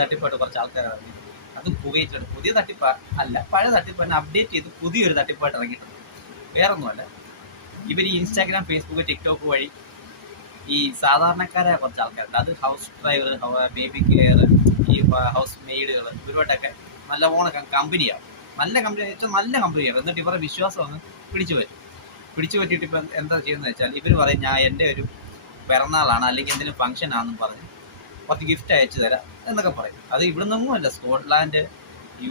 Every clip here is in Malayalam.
തട്ടിപ്പായിട്ട് കുറച്ച് ആൾക്കാർ ഇറങ്ങി. അത് കുവൈറ്റിലാണ്. പുതിയ തട്ടിപ്പ് അല്ല, പഴയ തട്ടിപ്പ് തന്നെ അപ്ഡേറ്റ് ചെയ്ത് പുതിയൊരു തട്ടിപ്പായിട്ട് ഇറങ്ങിയിട്ടുണ്ട്. വേറൊന്നുമല്ല, ഇവർ ഈ ഇൻസ്റ്റാഗ്രാം, ഫേസ്ബുക്ക്, ടിക്ടോക്ക് വഴി ഈ സാധാരണക്കാരായ കുറച്ച് ആൾക്കാരുണ്ട്. അത് ഹൗസ് ഡ്രൈവർ, ബേബി കെയർ, ഈ ഹൗസ് മെയ്ഡുകൾ, ഇവരോട്ടൊക്കെ നല്ല ഓണൊക്കെ കമ്പനിയാണ്. നല്ല കമ്പനി വെച്ചാൽ നല്ല കമ്പനിയാണ്. എന്നിട്ട് ഇവരുടെ വിശ്വാസം അങ്ങ് പിടിച്ചു പറ്റിയിട്ട് ഇപ്പം എന്താ ചെയ്യുന്നത് വെച്ചാൽ, ഇവർ പറയും ഞാൻ എൻ്റെ ഒരു പിറന്നാളാണ് അല്ലെങ്കിൽ എന്തെങ്കിലും ഫംഗ്ഷൻ ആണെന്നും പറഞ്ഞ് കുറച്ച് ഗിഫ്റ്റ് അയച്ചു തരാം എന്നൊക്കെ പറയും. അത് ഇവിടെ നിന്നും അല്ല, സ്കോട്ട്ലാൻഡ്,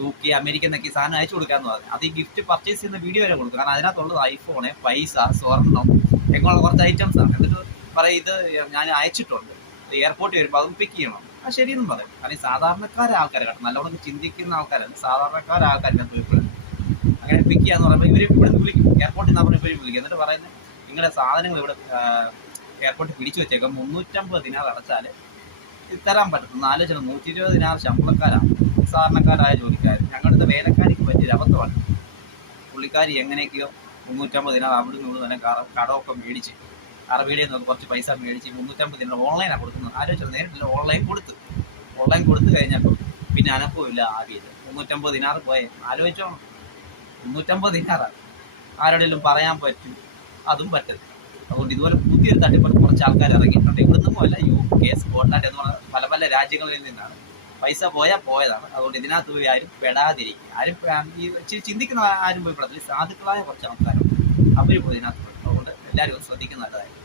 UK, അമേരിക്ക എന്നൊക്കെ ഈ സാധനം അയച്ചു കൊടുക്കാമെന്ന് പറഞ്ഞു. അത് ഈ ഗിഫ്റ്റ് പർച്ചേസ് ചെയ്യുന്ന വീഡിയോ വരെ കൊടുക്കും. കാരണം അതിനകത്തുള്ളത് ഐഫോണ്, പൈസ, സ്വർണം എങ്ങനെയുള്ള കുറച്ച് ഐറ്റംസ് ആണ്. എന്നിട്ട് പറയും ഇത് ഞാൻ അയച്ചിട്ടുണ്ട്, എയർപോർട്ടിൽ വരുമ്പോൾ അതും പിക്ക് ചെയ്യണം. ആ ശരിയെന്നും പറയും. കാരണം ഈ സാധാരണക്കാരെ ആൾക്കാരെ കേട്ടോ, നല്ലോണം ചിന്തിക്കുന്ന ആൾക്കാരല്ല, സാധാരണക്കാരെ ആൾക്കാരിനകത്ത് പോയിപ്പോഴും അങ്ങനെ പിക്ക് ചെയ്യാന്ന് പറയുമ്പോൾ ഇവർ ഇവിടെ നിന്ന് വിളിക്കും, എയർപോർട്ടിൽ നിന്ന് പറഞ്ഞ് ഇവർ വിളിക്കും. എന്നിട്ട് പറയുന്നത് നിങ്ങളുടെ സാധനങ്ങൾ ഇവിടെ എയർപോർട്ടിൽ പിടിച്ചു വെച്ചേക്കാം, 350 ദിനാർ അടച്ചാൽ ഇത് തരാൻ പറ്റും. ആലോചന 120 ദിനാർ ശമ്പളക്കാരാണ്, സാധാരണക്കാരായ ജോലിക്കാർ. ഞങ്ങളുടെ വേലക്കാരിക്ക് പറ്റിയൊരു അബദ്ധമാണ്. പുള്ളിക്കാരി എങ്ങനെയൊക്കെയോ 350 ദിനാർ അവിടെ നിന്ന് തന്നെ കടമൊക്കെ മേടിച്ച് അറബിയുടെ നിന്ന് കുറച്ച് പൈസ മേടിച്ച് 350 ദിനാർ ഓൺലൈനാണ് കൊടുക്കുന്നത്. ആലോചിച്ചത് നേരിട്ടില്ല, ഓൺലൈൻ കൊടുത്തു കഴിഞ്ഞപ്പോൾ പിന്നെ അനക്കമില്ല. ആദ്യം 350 ദിനാർ പോയേ ആലോചിച്ചോണം. 350 ദിനാറാണ്. ആരോടെങ്കിലും പറയാൻ പറ്റും, അതും പറ്റരുത്. അതുകൊണ്ട് ഇതുപോലെ പുതിയൊരു തട്ടിപ്പ് കുറച്ച് ആൾക്കാർ ഇറങ്ങിയിട്ടുണ്ട്. ഇവിടുന്നൊന്നും അല്ല, UK, സ്കോട്ട്ലാൻഡ് എന്ന് പറഞ്ഞ പല രാജ്യങ്ങളിൽ നിന്നാണ്. പൈസ പോയതാണ്. അതുകൊണ്ട് ഇതിനകത്ത് പോയി ആരും പെടാതിരിക്കും. ആരും ഇച്ചിരി ചിന്തിക്കുന്ന ആരും പോയി പെടത്തില്ല. സാധുക്കളായ കുറച്ച് ആൾക്കാരുണ്ട്, അവർ പോയി ഇതിനകത്ത് പെടും. അതുകൊണ്ട് എല്ലാവരും ശ്രദ്ധിക്കുന്ന നല്ലതായിരുന്നു.